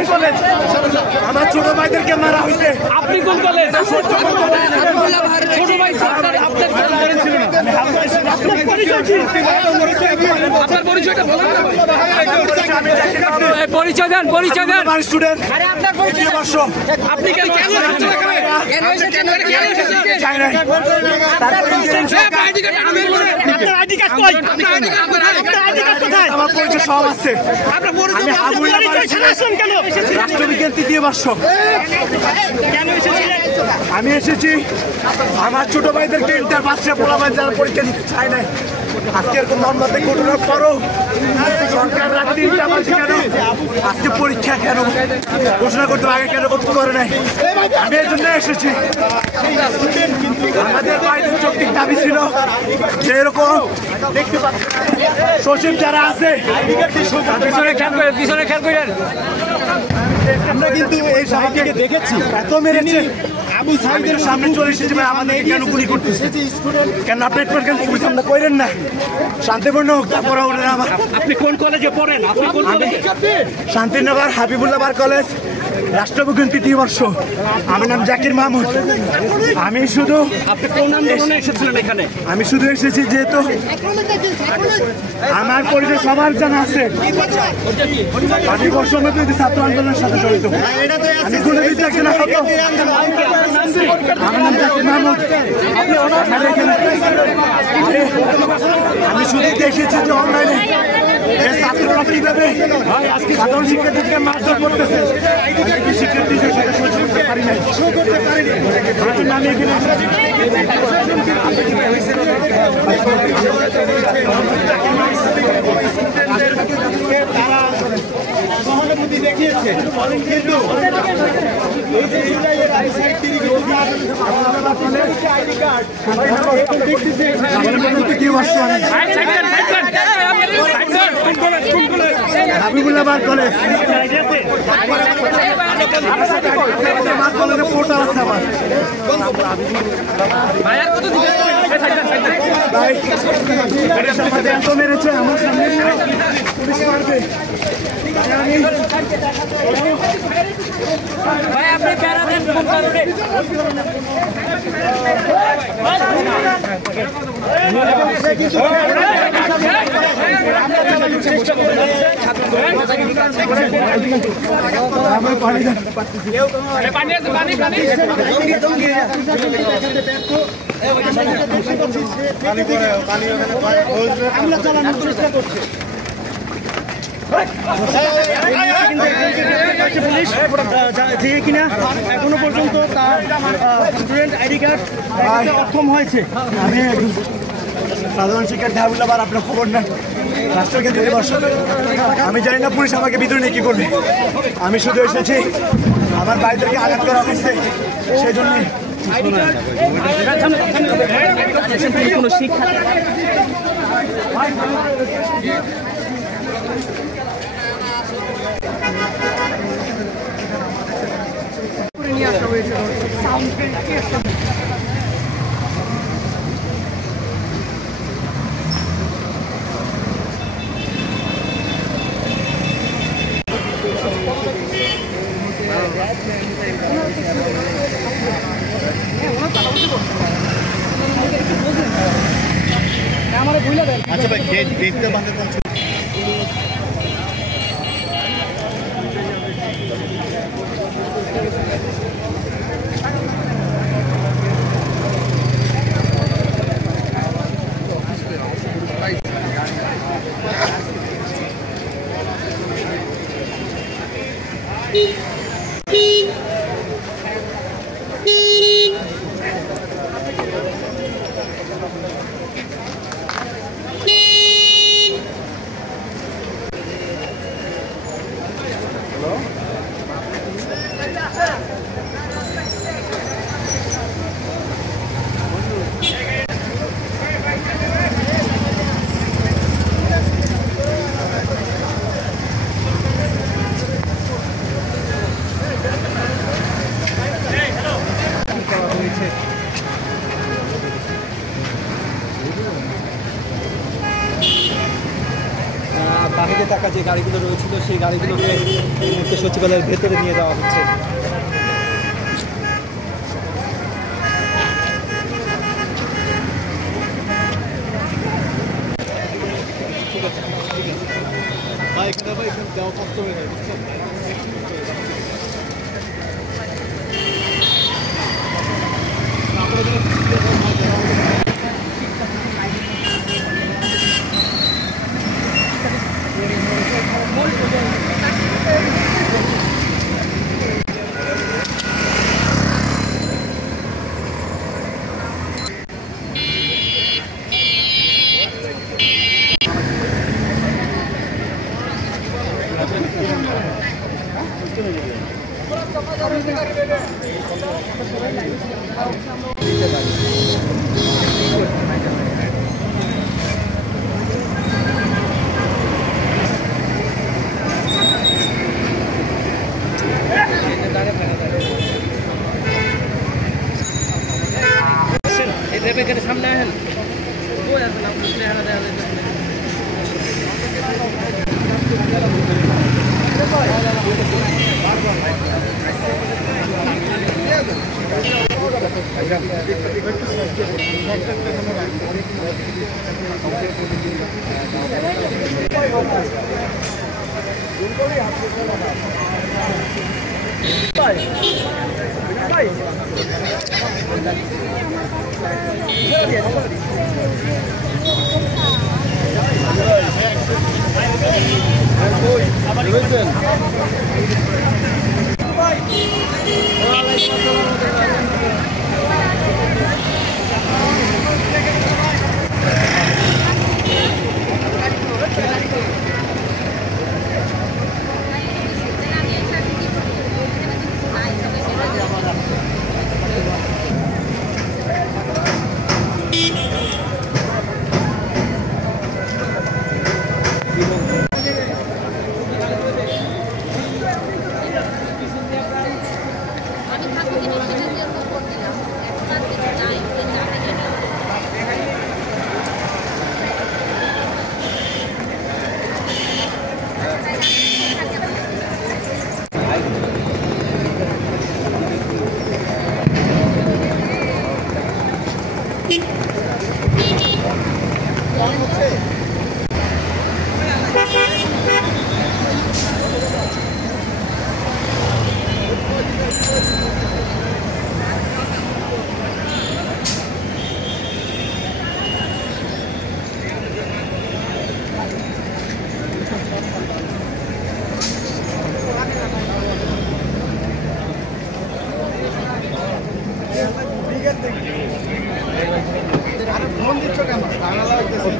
কোন কলেজ? আমার ছোট ভাইদেরকে মারা হয়েছে। আপনি কোন কলেজ? ছোট ভাই আপনার পরিচয় কি? আপনার পরিচয়টা বলেন না ভাই। পরিচয় দেন, পরিচয় দেন। আমার স্টুডেন্ট। আরে আপনার পরিচয় বর্ষ। আপনি কেন এসেছেন এখানে? কেন এসেছেন? চাই না। আপনার আইডি কার্ড আমি বলে। আপনার আইডি কার্ড কই? আপনার আইডি কার্ড কোথায়? আমার পরিচয় সব আছে। আপনার পরিচয় আসেন কেন? রাষ্ট্রবিজ্ঞান তৃতীয় বর্ষ। কেন এসেছিলেন? আমি এসেছি আমার ছোট ভাইদেরকে ইন্টার পাশে পড়াবার যারা পরীক্ষা দিতে চায় না। আজকের মোহাম্মদে ঘটনার পরও সরকার রাত 3টা বাজে কেন আজকে পরীক্ষা কেন ঘোষণা করতে আগে কেন করতে পারে নাই? আমি এই জন্য এসেছি। আমাদের বাইরের যৌক্তিক দাবি ছিল যে এরকম দেখতে পাচ্ছি সচিব যারা আছে পিছনে খেয়াল করেন। আমরা কিন্তু এই সাহায্যকে দেখেছি এত মেরেছে আবু সাইদের সামনে চলে এসেছে ভাই আমাদেরকে কেন গুলি করতেছে? কেন আপনি আমরা করেন না শান্তিপূর্ণ হোক তারপরে ওঠেন। আমার আপনি কোন কলেজে পড়েন? আপনি কোন কলেজে? শান্তিনগর হাবিবুল্লাহ বার কলেজ, রাষ্ট্রবিজ্ঞান তৃতীয় বর্ষ। আমার নাম জাকির মাহমুদ। আমি শুধু এসেছিলেন এখানে? আমি শুধু এসেছি যেহেতু আমার পরিচয় সবার জানা আছে। আমি বর্ষমধ্যে ছাত্র আন্দোলনের সাথে জড়িত। আমি খুলে দিতে একজন আহত। আমার নাম জাকির মাহমুদ। আমি শুধু দেখেছি যে অনলাইনে ছাত্ররা কিভাবে সাধারণ শিক্ষার্থীকে মারধর করতেছে। আমি শিক্ষার্থীদের সাথে সহ্য করতে পারি না। আমি এখানে তারা সহানুভূতি দেখিয়েছে কিন্তু এই যে ইসরায়েলের আইডি কার্ড হাবিবুল্লাহ বার কলেজ পোর্টাল আছে আমার এত মেরেছে আমার সামনে পুলিশ মারবে। ভাই আপনি প্যারা দেন কোন কারণে? আমরা চালানোর চেষ্টা করছি। পুলিশ যে কিনা এখনো পর্যন্ত তার স্টুডেন্ট আইডি কার্ড অক্ষম হয়েছে। আমি সাধারণ শিক্ষার্থী হাবিবুল্লাহ বার আপনার খবর নেন রাষ্ট্রকে দিতে বর্ষ। আমি জানি না পুলিশ আমাকে ভিতরে নিয়ে কি করবে। আমি শুধু এসেছি আমার ভাইদেরকে আঘাত করা হয়েছে সেই জন্যই। কোনো শিক্ষা নিয়ে আসা হয়েছিল সাউন্ড আচ্ছা ভাই দেখতে বাঁধতে রাখা যে গাড়িগুলো রয়েছিল সেই গাড়িগুলোকে সচিবালয়ের ভেতরে নিয়ে যাওয়া হচ্ছে। ঠিক আছে ঠিক আছে ভাই, এখানে দেওয়া কষ্ট হয়ে যায় বুঝছেন। সামনে আসেন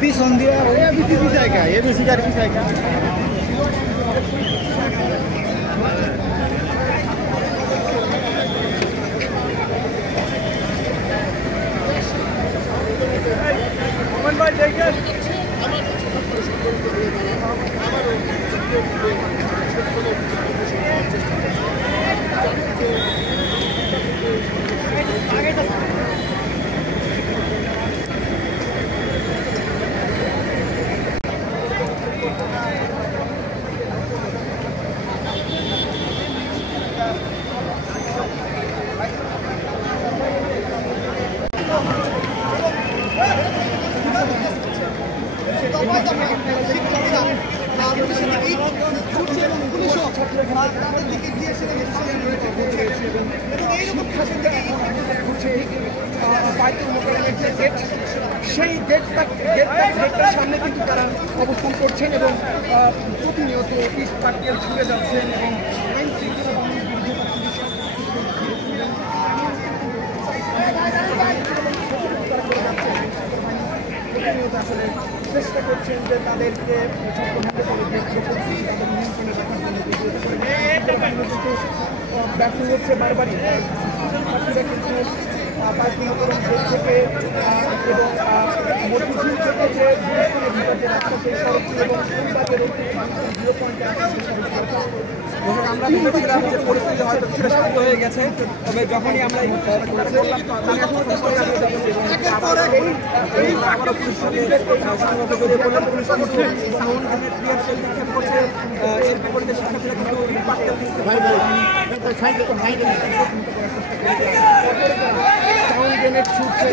পিছন দিয়ে জায়গা এবিসি জায়গা ভাই দেখেন সেই গেটটার সামনে কিন্তু তারা অবস্থান করছেন এবং প্রতিনিয়ত ইট পাটকেল ছুড়ে যাচ্ছেন এবং আইন শৃঙ্খলা বাহিনীর প্রতিনিয়ত আসলে চেষ্টা করছেন যে তাদেরকে ব্যর্থ হচ্ছে বারবারই। কিন্তু পাইকুমাতরণ গেট থেকে এবং মতিঝিল থেকে যে গুলিস্তানের ভিতর যে রাস্তা সেই সড়কটি এবং ফুলবাগের একটি জিরো পয়েন্টে আমরা ভেবেছিলাম যে পরিস্থিতি হয়তো কিছুটা শান্ত হয়ে গেছে, তবে যখনই আমরা এর বিপরীতে শিক্ষার্থীরা কিন্তু গ্রেনেড ছুটছে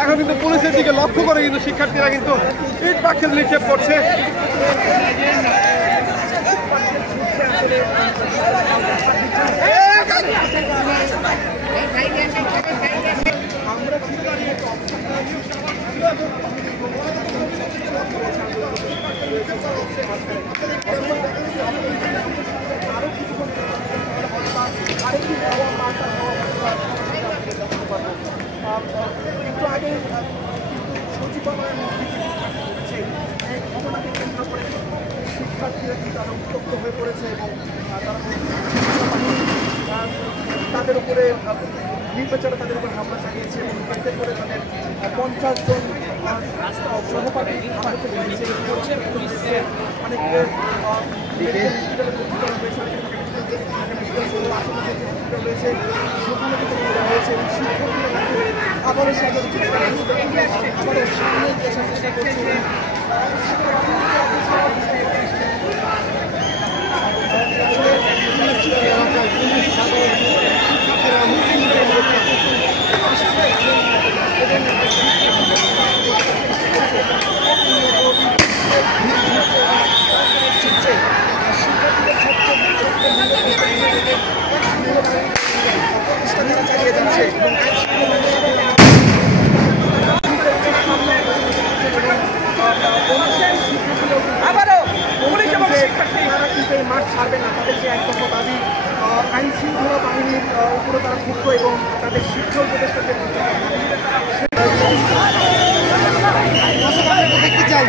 এখন কিন্তু পুলিশের দিকে লক্ষ্য করে কিন্তু শিক্ষার্থীরা কিন্তু ইট পাটকেল নিক্ষেপ করছে। একটু আগে সচিবালয়ের মধ্যে এই ঘটনাকে কেন্দ্র করে শিক্ষার্থীরা কিন্তু তারা উত্তপ্ত হয়ে পড়েছে এবং তাদের উপরে নির্বাচনে তাদের উপর হামলা চালিয়েছে এবং এতে করে তাদের 50 জন সহপাঠী করছে পুলিশের অনেক রয়েছে সেখানে কিন্তু হয়েছে এবং শিক্ষার্থীরা আবারও আবারও সামনে দেশের চেষ্টা করছে। চালিয়ে যাচ্ছে মাঠ ছাড়বে না, তাদের যে এক দফা দাবি আইন শৃঙ্খলা বাহিনীর উপরে তারা ক্ষুব্ধ এবং তাদের শিক্ষা উপদেষ্টাকে দেখতে চাই।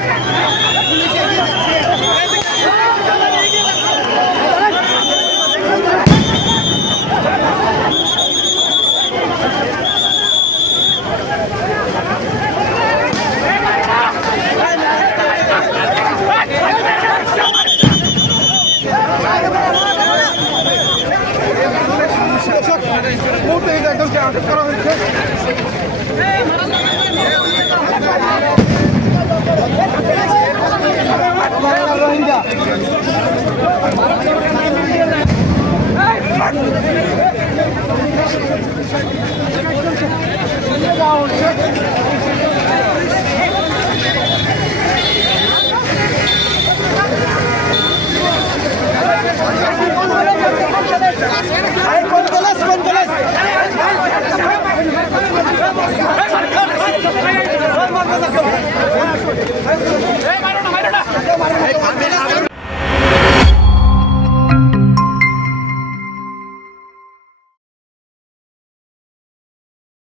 একদম আটক করা হয়েছে। কোন